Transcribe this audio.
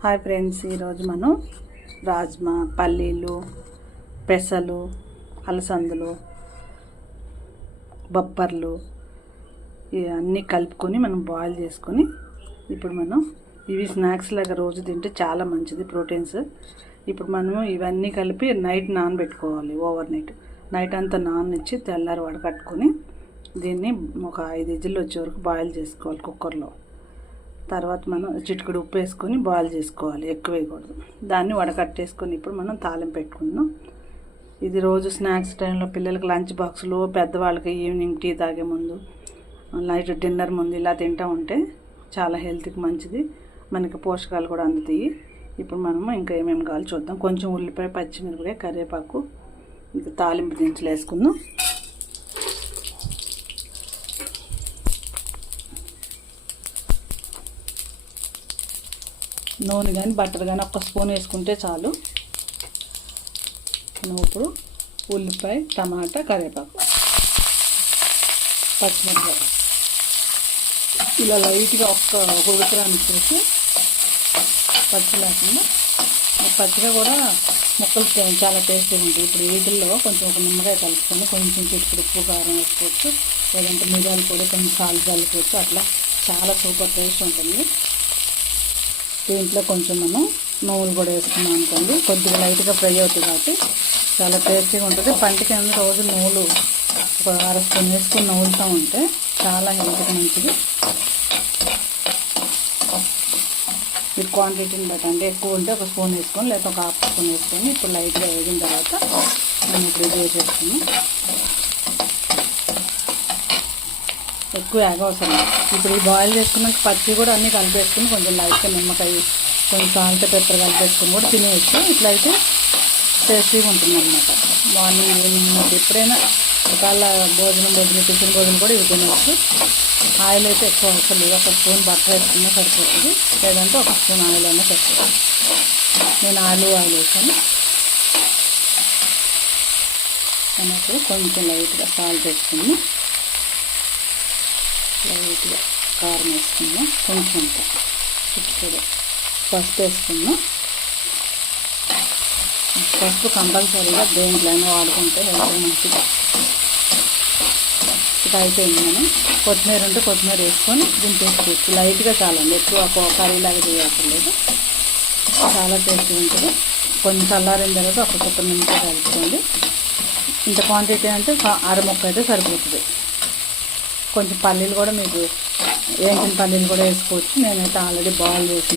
Hi friends, ఈరోజు మనం రాజ్మా, పల్లీలు, పెసలు, అలసందలు, బొబ్బర్లు ఇవన్నీ కలుపుకొని మనం బాయిల్ చేసుకొని ఇప్పుడు మనం ఇవి స్నాక్స్ లాగా రోజు తింటే చాలా మంచిది, ప్రోటీన్స్. ఇప్పుడు మనం ఇవన్నీ కలిపి నైట్ నానబెట్టుకోవాలి. ఓవర్ నైట్ అంతా నాననిచ్చి తెల్లారి వడకట్టుకొని దీన్ని ఒక 5 విజిల్లు వచ్చే వరకు బాయిల్ చేసుకోవాలి కుక్కర్లో. తర్వాత మనం చిటికెడు ఉప్పు వేసుకొని బాయిల్ చేసుకోవాలి, ఎక్కువ వేయకూడదు. దాన్ని వడకట్టేసుకొని ఇప్పుడు మనం తాలింపు పెట్టుకుందాం. ఇది రోజు స్నాక్స్ టైంలో పిల్లలకి లంచ్ బాక్సులు, పెద్దవాళ్ళకి ఈవినింగ్ టీ తాగే ముందు, నైట్ డిన్నర్ ముందు ఇలా తింటూ ఉంటే చాలా హెల్త్కి మంచిది, మనకి పోషకాలు కూడా అందుతాయి. ఇప్పుడు మనము ఇంకా ఏమేమి కావాలో చూద్దాం. కొంచెం ఉల్లిపాయ, పచ్చిమిరపకాయ, కరివేపాకు, ఇంకా తాలింపు దినుసులు వేసుకుందాం. నూనె కానీ బటర్ కానీ 1 స్పూన్ వేసుకుంటే చాలు. మనం ఇప్పుడు ఉల్లిపాయ, టమాటా, కరివేపాకు, పచ్చిమిరపకాయ ఇలా లైట్గా ఒక్క ఉడకడానికి చేసి పచ్చి లేకుండా, పచ్చిగా కూడా ముక్కలు చాలా టేస్టీగా ఉంటాయి. ఇప్పుడు వీటిల్లో కొంచెం ఒక నిమ్మకాయ కలుపుకొని కొంచెం చిటికెడు ఉప్పు, కారం వేసుకోవచ్చు, లేదంటే మిరియాల పొడి కొంచెం సాల్ట్ చల్లుకోవచ్చు. అట్లా చాలా సూపర్ టేస్ట్ ఉంటుంది. దీంట్లో కొంచెం మనం నువ్వులు కూడా వేసుకున్నాం అనుకోండి, కొద్దిగా లైట్గా ఫ్రై అవుతుంది కాబట్టి చాలా టేస్టీగా ఉంటుంది. పంటికి అందరూ రోజు నువ్వులు ఒక 1/2 స్పూన్ వేసుకుని నువ్వులతో ఉంటే చాలా హెల్త్కి మంచిది. మీరు క్వాంటిటీని బట్టి, అంటే ఎక్కువ ఉంటే 1 స్పూన్ వేసుకొని, లేకపోతే ఒక 1/2 స్పూన్ వేసుకొని ఇప్పుడు లైట్గా వేగిన తర్వాత మనం ఇప్పుడు ఇది వేసేసుకున్నాం. ఎక్కువ అవసరం. ఇప్పుడు ఈ బాయిల్ చేసుకున్నాక పచ్చి కూడా అన్నీ కలిపేసుకుని కొంచెం లైట్గా నిమ్మకాయ, కొంచెం సాల్ట్, పెప్పర్ కలిపేసుకుని కూడా తినేయచ్చు. ఇట్లయితే టేస్టీగా ఉంటుంది అన్నమాట. మార్నింగ్, ఈవినింగ్ ఎప్పుడైనా ఒకవేళ టిఫిన్ భోజనం కూడా ఇవి తినవచ్చు. ఆయిల్ అయితే ఎక్కువ అవసరం లేదు, 1 స్పూన్ బటర్ వేసుకున్నా సరిపోతుంది, లేదంటే 1 స్పూన్ ఆయిల్ అయినా సరిపోతుంది. నేను ఆయిల్ వేసాను. మనకు కొంచెం లైట్గా సాల్ట్ వేసుకుని, లైట్గా కారం వేసుకున్నాం, కొంచెం చిటికెడు పసుపు వేసుకున్నాం. పసుపు కంపల్సరీగా దేంట్లోనే వాడుకుంటే హెల్త్ మంచిది. ఇక అయిపోయింది. మనం కొత్తిమీర ఉంటే కొత్తిమీర వేసుకొని దింపేసుకోవచ్చు. లైట్గా చాలండి, ఎక్కువ కర్రీలాగా చేయవసరం లేదు. చాలా టేస్టీగా ఉంటుంది. కొంచెం చల్లారిన తర్వాత ఒక కొత్త నిమ్మకాయ కలుపుకోండి. ఇంత క్వాంటిటీ అంటే 1/2 ముక్క అయితే సరిపోతుంది. కొంచెం పల్లీలు కూడా, మీకు వేయించిన పల్లీలు కూడా వేసుకోవచ్చు. నేనైతే ఆల్రెడీ బాయిల్ చేసి